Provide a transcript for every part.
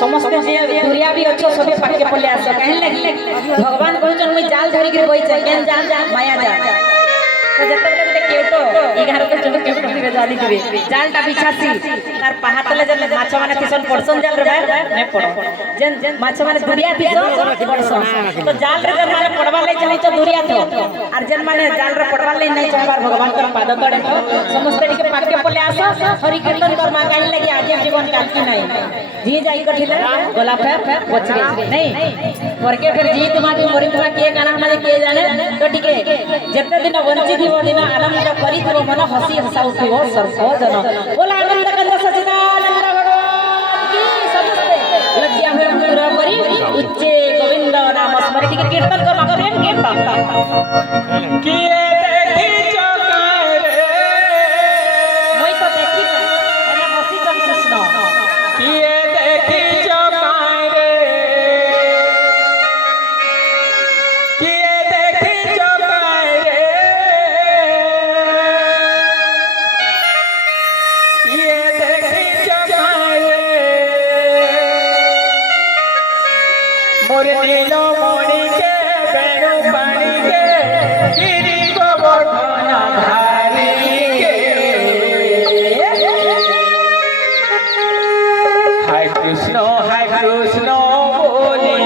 समस्त दुरिया भी अच्छो सबे पाके पले आस कहन लगी भगवान कहछन मुई जाल धरि के बइछ केन जाल माया जाल तो जते गोटे केवटो 11 के चलो केवटो दिबे जाली दिबे जालटा बिछासी तार पहातले जन माछ माने किसन पड़सन जाल रे ने पड़ जन माछ माने दुरिया पिसो पड़सन तो जाल रे जन माने पड़वा ले चाहि तो दुरिया तो और जन माने जाल रे पड़वा ले नहीं चाहबार भगवान कर पाद तड़े तो समस्त के पाके पले आसो हरि कीर्तन कर मा काई लगी आज जीवन काल की नहीं जी जाई कठिले गोला फेर पछरे नहीं परके फिर जी तुम्हारी मरितवा के गाना माने के जाने तो ठीके जते दिन वंचित हो दिन आनंद करिथो मन हसी हसाउथो सर्वजन बोला आनंद कंद सचिदानंद भगवान की समस्ते लज्जा हुए पूरा करी उच्चे गोविंद नाम स्मरण ठीके कीर्तन कर करेन के पापा किए देखी चकारे मोई तो देखी एना हसी कम कृष्ण किए देखी चकारे किए देखी चकारे किए देखी चकारे मोरे नीलो मोड़ी के बेणु पानी के गिरी गोवर्धन धारी के हाय कृष्ण बोली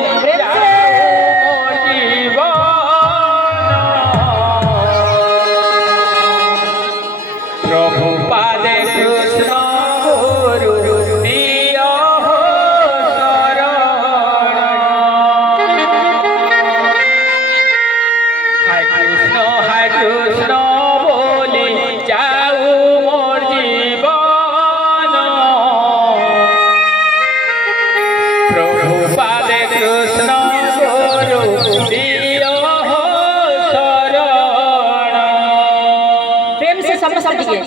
प्रभु पादे कृष्ण गुरु दियो हो शरण हाय कृष्ण बोली जाऊ मोर जीवन प्रभु पादे कृष्ण गुरु दियो हो शरण प्रेम से समस्त टिके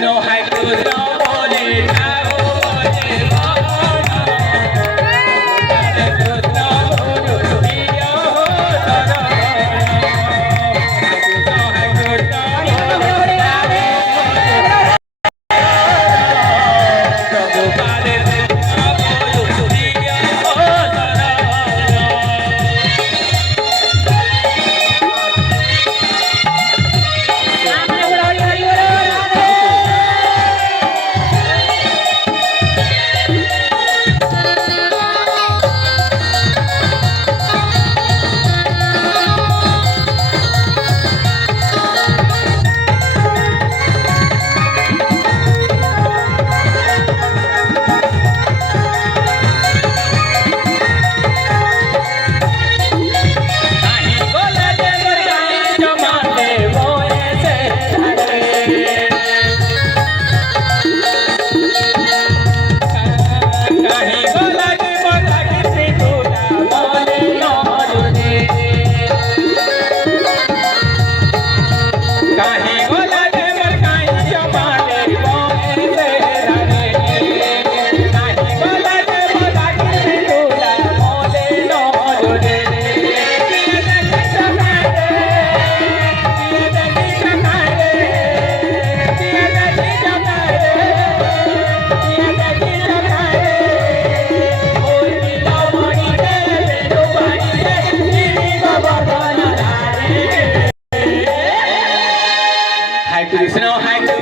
Krishna, Hare Krishna, Hare Rama, Hare Rama. Hare Krishna, Guru Priya, Hare Krishna, Hare Krishna, Hare Rama, Prabhupada Krishna, Guru Priya, Hare Krishna, Hare